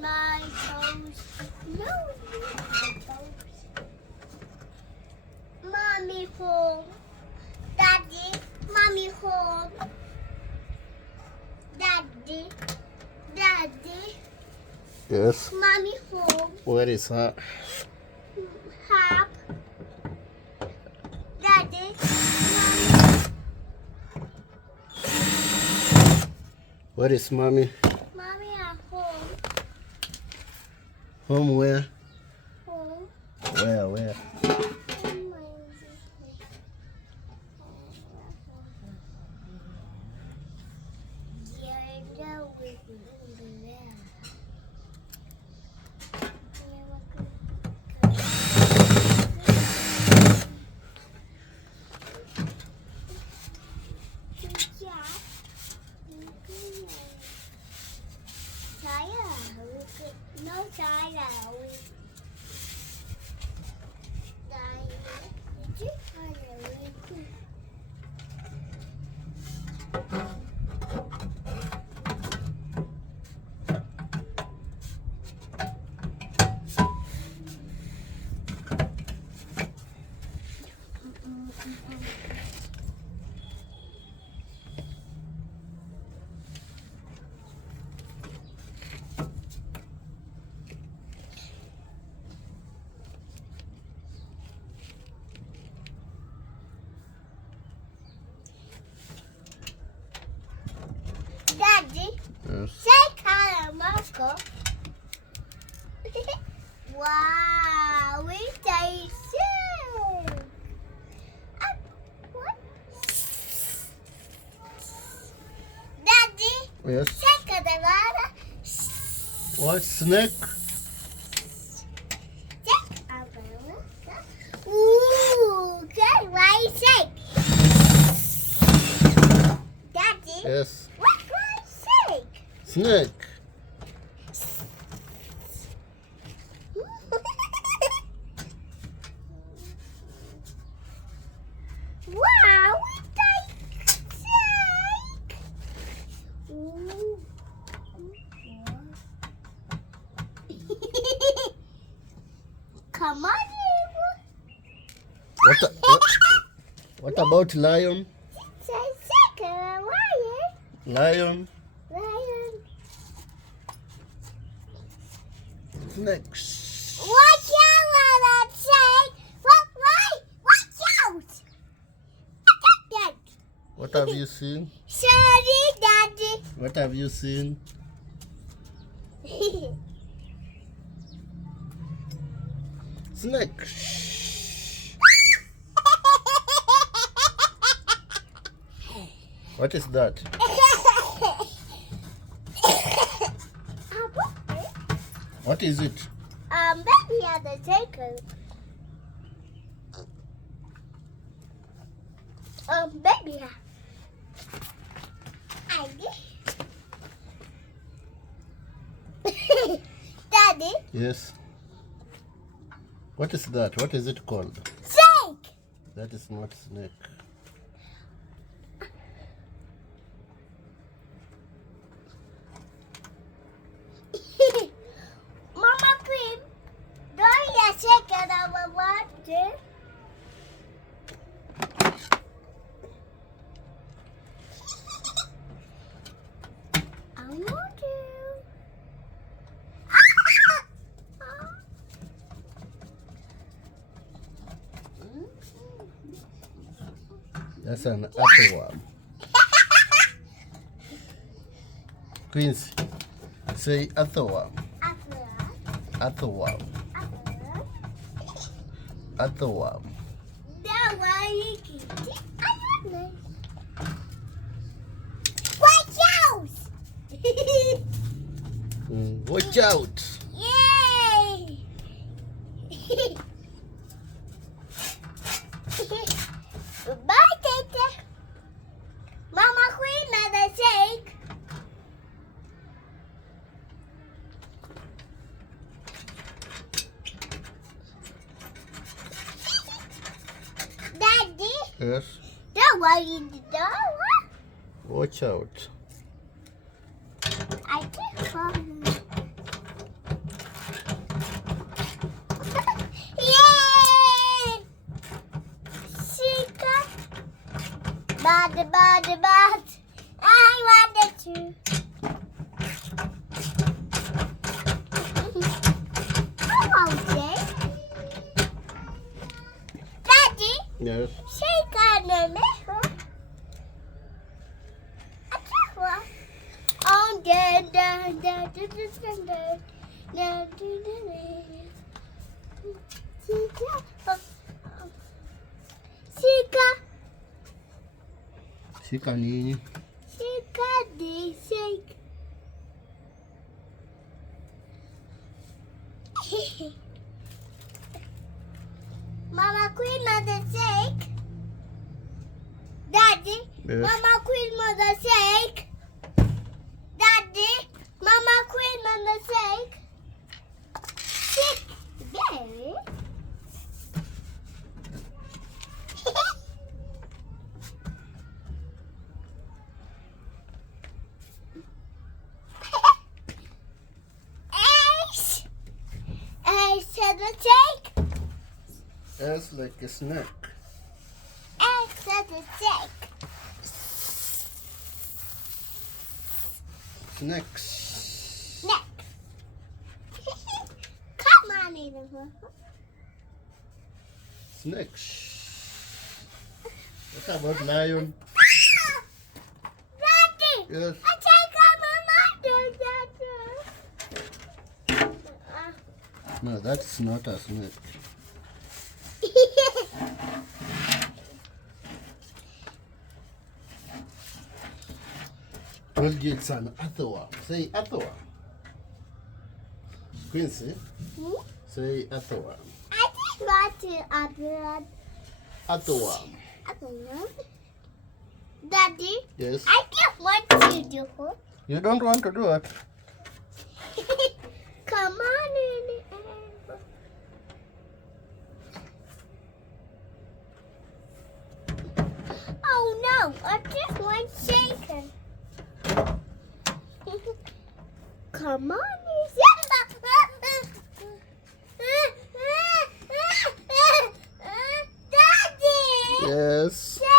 My toes. No, my toes. Mommy home. Daddy, mommy home. Daddy, daddy. Yes. Mommy home. Where is her? Hop. Daddy, mommy. Where is mommy? Mommy at home. Home where? Home. Where? No tire. Daddy, Yes. say Marco. Wow, we taste it. What? Daddy, Yes. say Calamara. What snake? Ooh, good white shake. Daddy, Yes. what white shake? Snake. Wow, we take shake. Ooh. Come on, What about lion? say second lion. Lion. Lion. Snake. Watch out, Mama, say. Watch out. Dad. What have you seen? Sorry, Daddy. What have you seen? Snake. What is that? What is it? Baby had a taker. Baby had. Daddy, Yes. What is that? What is it called? snake. That is not snake. Mama Cream, don't you shake it over water? I want to. That's an earthworm. Quincy, say earthworm. Earthworm. Apple. earthworm. That one you can. I don't know. Watch out! Watch out. Yay! Goodbye, Tata. Mama Queen, mother shake. Daddy, Yes. that one in the door. Watch out. I can't come. Yay! Chica. Bad. I wanted to. Okay. Daddy, Yes. Chica no me. Oh, Chica, Shika nini? the shake. Mama Queen, mother shake. Daddy, Yes. Mama Queen, mother shake. Daddy, Mama Queen, mother shake. Shake, baby. Ace said the shake. Yes, like a snack. Ace said the shake. Snacks. Next. Come on, Eden. Snacks. What about lion? Daddy, Yes. I take out my mother, No, that's not a snack. Told you it's an earthworm. Say earthworm. Quincy, say earthworm. I just want to add Earthworm. Daddy, Yes. I just want to do it. You don't want to do it. Come on in. Oh no, I just want shaken. Come on, Daddy. Yes. Shake.